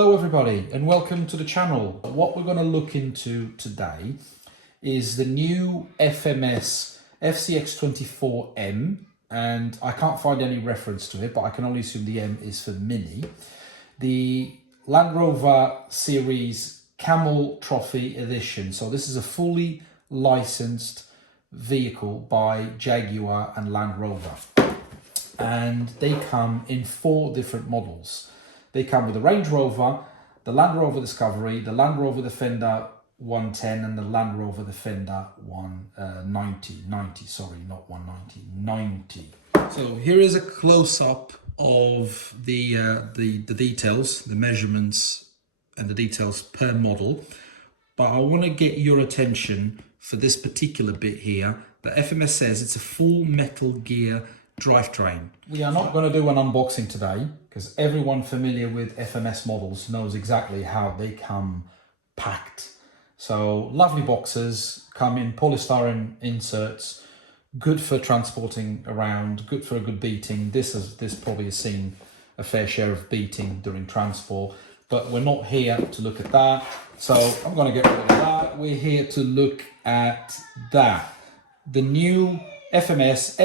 Hello everybody and welcome to the channel. What we're going to look into today is the new FMS FCX24M, and I can't find any reference to it, but I can only assume the M is for Mini. The Land Rover Series Camel Trophy Edition. So this is a fully licensed vehicle by Jaguar and Land Rover, and they come in 4 different models. They come with the Range Rover, the Land Rover Discovery, the Land Rover Defender 110 and the Land Rover Defender 90, sorry, not 190, 90. So here is a close-up of the details, the measurements and the details per model. But I want to get your attention for this particular bit here. The FMS says it's a full metal gear drivetrain. We are not going to do an unboxing today because everyone familiar with FMS models knows exactly how they come packed. So lovely boxes, come in polystyrene inserts, good for transporting around, good for a good beating. This probably has seen a fair share of beating during transport, but we're not here to look at that. So I'm going to get rid of that. We're here to look at that. The new FMS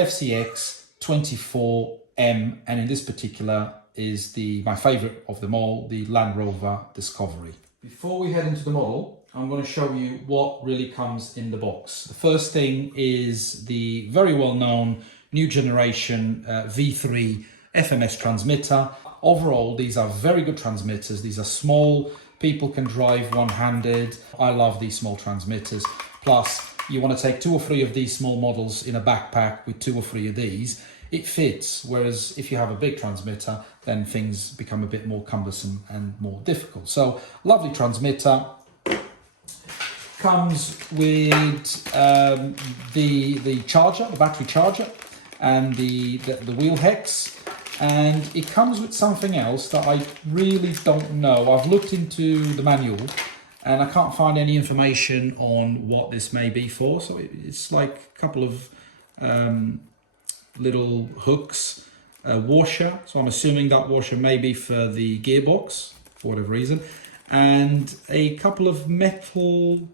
FCX24M, and in this particular is my favorite of them all, the Land Rover Discovery. Before we head into the model, I'm going to show you what really comes in the box. The first thing is the very well-known new generation V3 FMS transmitter. Overall, these are very good transmitters. These are small, people can drive one-handed. I love these small transmitters. Plus, you want to take 2 or 3 of these small models in a backpack with 2 or 3 of these, it fits. Whereas if you have a big transmitter, then things become a bit more cumbersome and more difficult. So lovely transmitter. Comes with the charger, the battery charger, and the wheel hex. And it comes with something else that I really don't know. I've looked into the manual and I can't find any information on what this may be for. So it's like a couple of little hooks, a washer. So I'm assuming that washer may be for the gearbox for whatever reason, and a couple of metal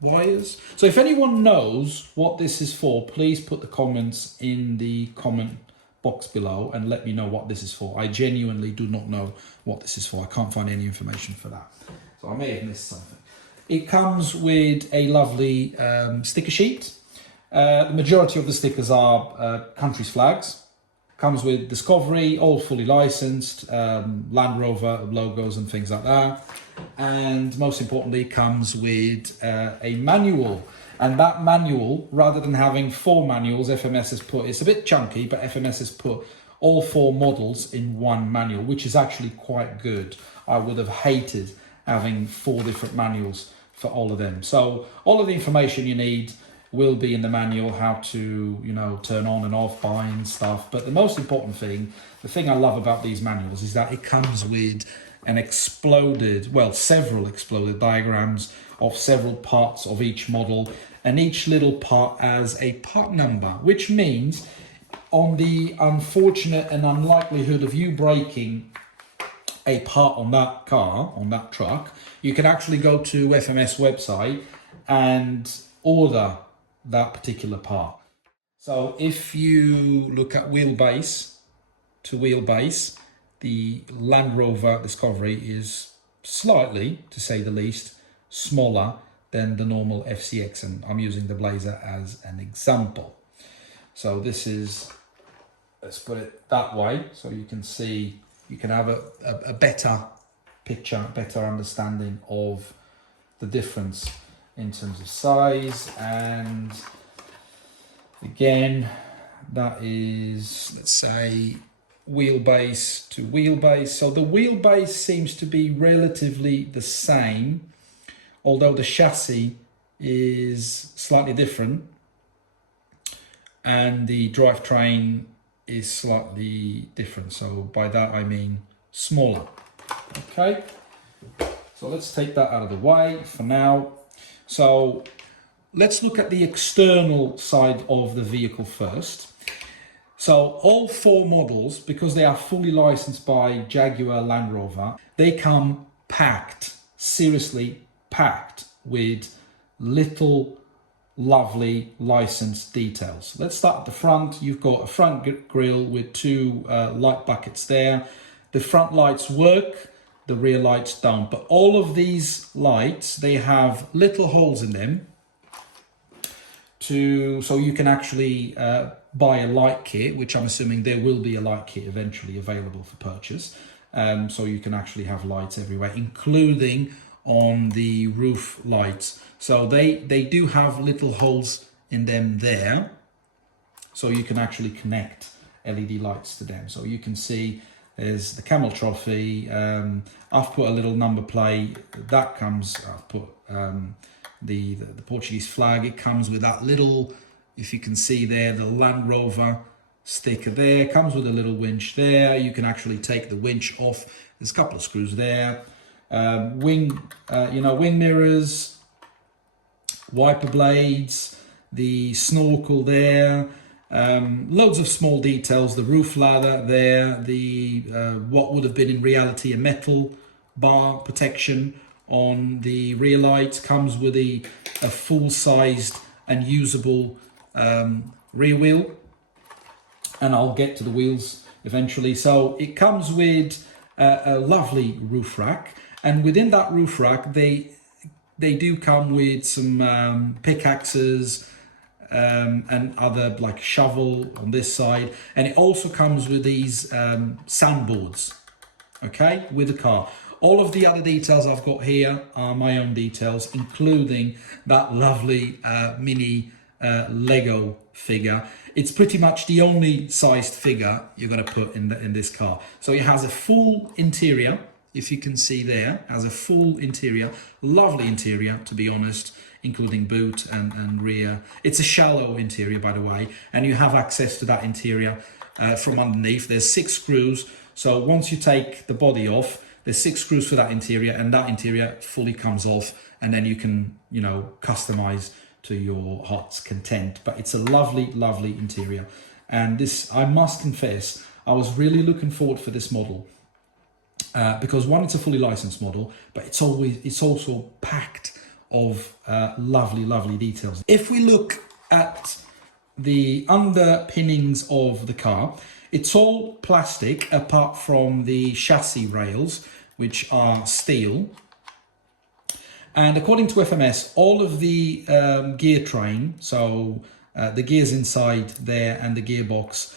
wires. So if anyone knows what this is for, please put the comments in the comment box below and let me know what this is for. I genuinely do not know what this is for. I can't find any information for that. So I may have missed something. It comes with a lovely sticker sheet. The majority of the stickers are countries' flags. Comes with Discovery, all fully licensed, Land Rover logos and things like that. And most importantly, comes with a manual. And that manual, rather than having 4 manuals, FMS has put, it's a bit chunky, but FMS has put all 4 models in one manual, which is actually quite good. I would have hated having 4 different manuals for all of them. So all of the information you need will be in the manual, how to, turn on and off, buying stuff. But the most important thing, the thing I love about these manuals is that it comes with several exploded diagrams of several parts of each model, and each little part has a part number, which means on the unfortunate and unlikelihood of you breaking a part on that car, on that truck, you can actually go to FMS website and order that particular part. So if you look at wheelbase to wheelbase, the Land Rover Discovery is slightly, to say the least, smaller than the normal FCX, and I'm using the Blazer as an example. So this is, let's put it that way, so you can see, you can have a better picture, better understanding of the difference in terms of size. And again, that is, let's say, wheelbase to wheelbase. So the wheelbase seems to be relatively the same, although the chassis is slightly different and the drivetrain is slightly different. So by that I mean smaller. Okay, so let's take that out of the way for now. So let's look at the external side of the vehicle first. So all 4 models, because they are fully licensed by Jaguar Land Rover, they come packed, seriously packed with little lovely licensed details. Let's start at the front. You've got a front grille with two light buckets there. The front lights work, the rear lights don't, but all of these lights, they have little holes in them so you can actually buy a light kit, which I'm assuming there will be a light kit eventually available for purchase. So you can actually have lights everywhere, including on the roof lights. So they do have little holes in them there, so you can actually connect LED lights to them. So you can see there's the camel trophy. I've put a little number plate that comes. I've put the Portuguese flag. It comes with that little, if you can see there, the Land Rover sticker there. Comes with a little winch there. You can actually take the winch off. There's a couple of screws there. Wing mirrors, wiper blades, the snorkel there, loads of small details, the roof ladder there, the what would have been in reality a metal bar protection on the rear lights. Comes with a full-sized and usable rear wheel, and I'll get to the wheels eventually. So it comes with a lovely roof rack. And within that roof rack, they do come with some pickaxes and other, like shovel on this side. And it also comes with these sandboards, okay, with the car. All of the other details I've got here are my own details, including that lovely mini Lego figure. It's pretty much the only sized figure you're going to put in this car. So it has a full interior. If you can see there, has a full interior, lovely interior, to be honest, including boot and rear. It's a shallow interior, by the way, and you have access to that interior from underneath. There's 6 screws. So once you take the body off, there's 6 screws for that interior, and that interior fully comes off, and then you can, you know, customize to your heart's content. But it's a lovely, lovely interior. And this, I must confess, I was really looking forward for this model. Because one, it's a fully licensed model, but it's also packed of lovely, lovely details. If we look at the underpinnings of the car, it's all plastic apart from the chassis rails, which are steel. And according to FMS, all of the gear train, so the gears inside there and the gearbox,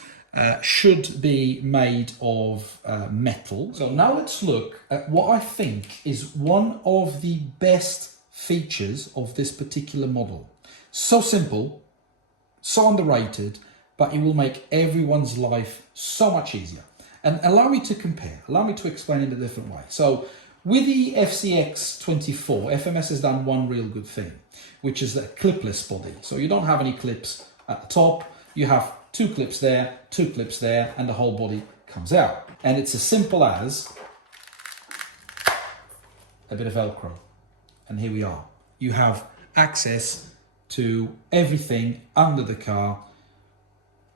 should be made of metal. So now let's look at what I think is one of the best features of this particular model. So simple, so underrated, but it will make everyone's life so much easier. And allow me to compare, allow me to explain it a different way. So with the FCX24, FMS has done one real good thing, which is the clipless body. So you don't have any clips at the top, you have 2 clips there, 2 clips there, and the whole body comes out. And it's as simple as a bit of Velcro. And here we are. You have access to everything under the car,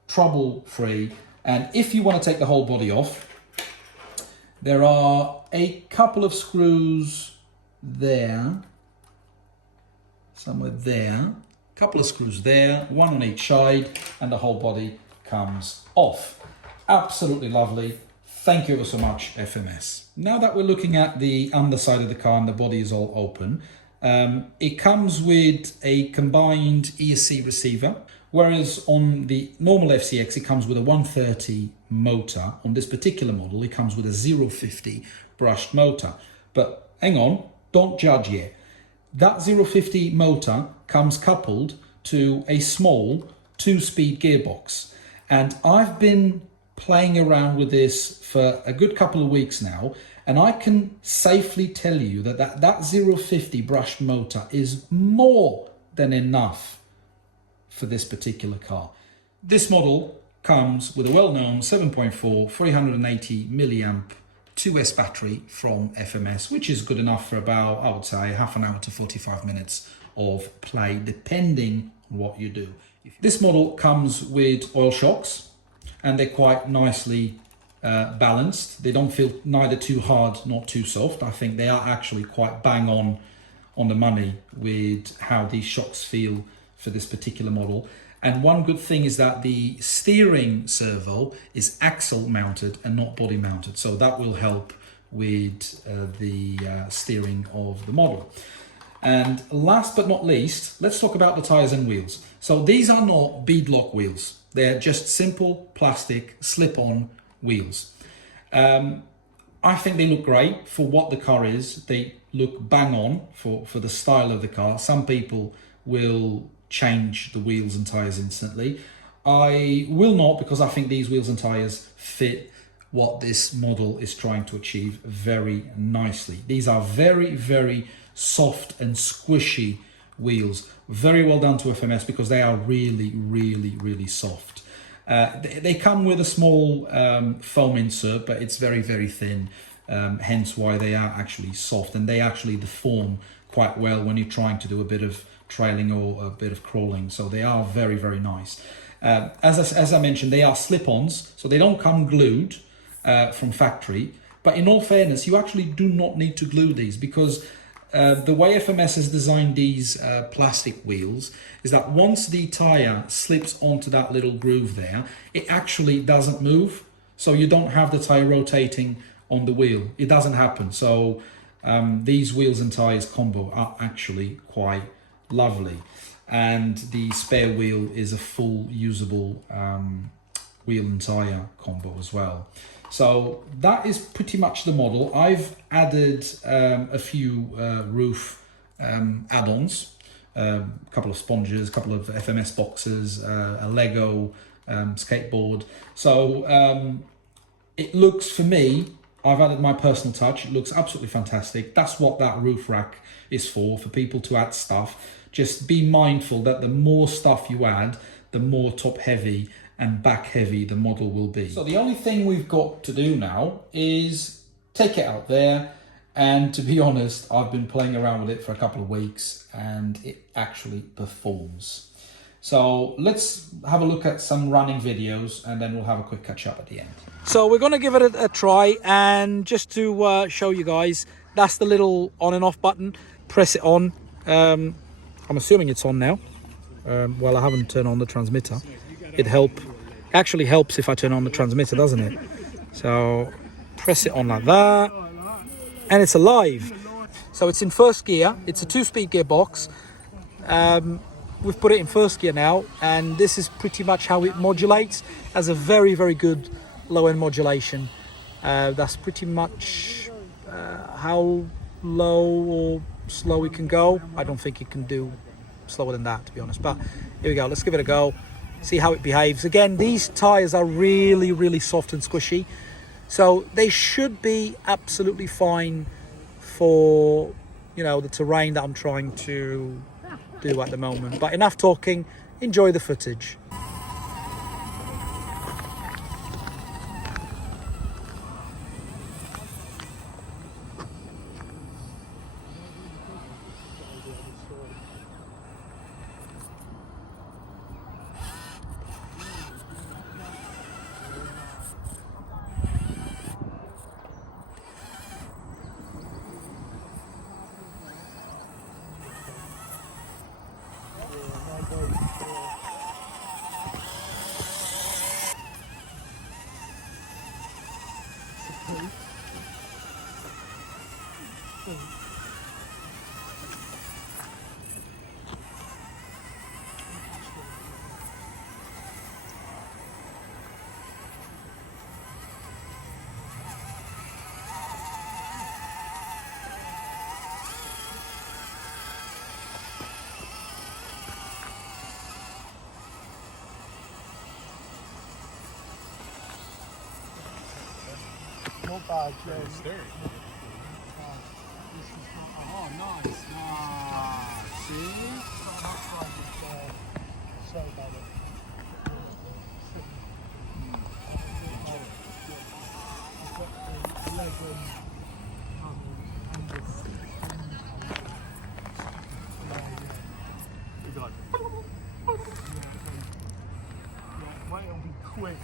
trouble-free. And if you want to take the whole body off, there are a couple of screws there, somewhere there, couple of screws there, one on each side, and the whole body comes off. Absolutely lovely. Thank you ever so much, FMS. Now that we're looking at the underside of the car and the body is all open, it comes with a combined ESC receiver, whereas on the normal FCX, it comes with a 130 motor. On this particular model, it comes with a 050 brushed motor. But hang on, don't judge yet. That 050 motor comes coupled to a small 2-speed gearbox. And I've been playing around with this for a good couple of weeks now, and I can safely tell you that that 050 brushed motor is more than enough for this particular car. This model comes with a well-known 7.4 380 milliamp 2S battery from FMS, which is good enough for about, I would say, half an hour to 45 minutes of play, depending on what you do. This model comes with oil shocks, and they're quite nicely balanced. They don't feel neither too hard nor too soft. I think they are actually quite bang on the money with how these shocks feel for this particular model. And one good thing is that the steering servo is axle mounted and not body mounted, so that will help with the steering of the model. And last but not least, let's talk about the tires and wheels. So these are not beadlock wheels. They're just simple plastic slip-on wheels. I think they look great for what the car is. They look bang on for the style of the car. Some people will change the wheels and tires instantly. I will not, because I think these wheels and tires fit what this model is trying to achieve very nicely. These are very, very soft and squishy wheels. Very well done to FMS, because they are really, really, really soft. They come with a small foam insert, but it's very, very thin, hence why they are actually soft, and they actually deform quite well when you're trying to do a bit of trailing or a bit of crawling. So they are very, very nice. As I mentioned, they are slip-ons, so they don't come glued from factory. But in all fairness, you actually do not need to glue these, because the way FMS has designed these plastic wheels is that once the tire slips onto that little groove there, it actually doesn't move. So you don't have the tire rotating on the wheel. It doesn't happen. So these wheels and tires combo are actually quite lovely. And the spare wheel is a full usable wheel and tire combo as well. So that is pretty much the model. I've added a few roof add-ons, a couple of sponges, a couple of FMS boxes, a Lego skateboard. So it looks, for me, I've added my personal touch. It looks absolutely fantastic. That's what that roof rack is for people to add stuff. Just be mindful that the more stuff you add, the more top heavy and back heavy the model will be. So the only thing we've got to do now is take it out there, and to be honest, I've been playing around with it for a couple of weeks and it actually performs. So let's have a look at some running videos and then we'll have a quick catch up at the end. So we're going to give it a try, and just to show you guys, that's the little on and off button. Press it on. I'm assuming it's on now. Well, I haven't turned on the transmitter. It actually helps if I turn on the transmitter, doesn't it? So press it on like that, and it's alive. So it's in first gear. It's a 2-speed gearbox. We've put it in first gear now, and this is pretty much how it modulates. It has a very, very good low-end modulation. That's pretty much how low or slow it can go. I don't think it can do slower than that, to be honest, but here we go. Let's give it a go, see how it behaves. Again, these tires are really, really soft and squishy, so they should be absolutely fine for, you know, the terrain that I'm trying to do at the moment. But enough talking, enjoy the footage. Not bad, yeah. Oh, nice. Ah, see? So bad. It'll be quick.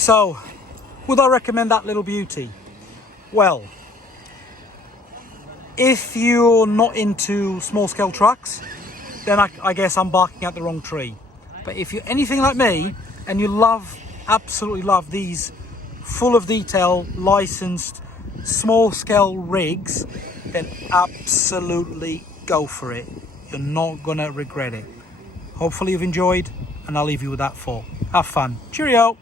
So, would I recommend that little beauty? Well, if you're not into small scale trucks, then I guess I'm barking at the wrong tree. But if you're anything like me and you absolutely love these full of detail, licensed, small scale rigs, then absolutely go for it. You're not gonna regret it. Hopefully you've enjoyed, and I'll leave you with that thought. Have fun. Cheerio.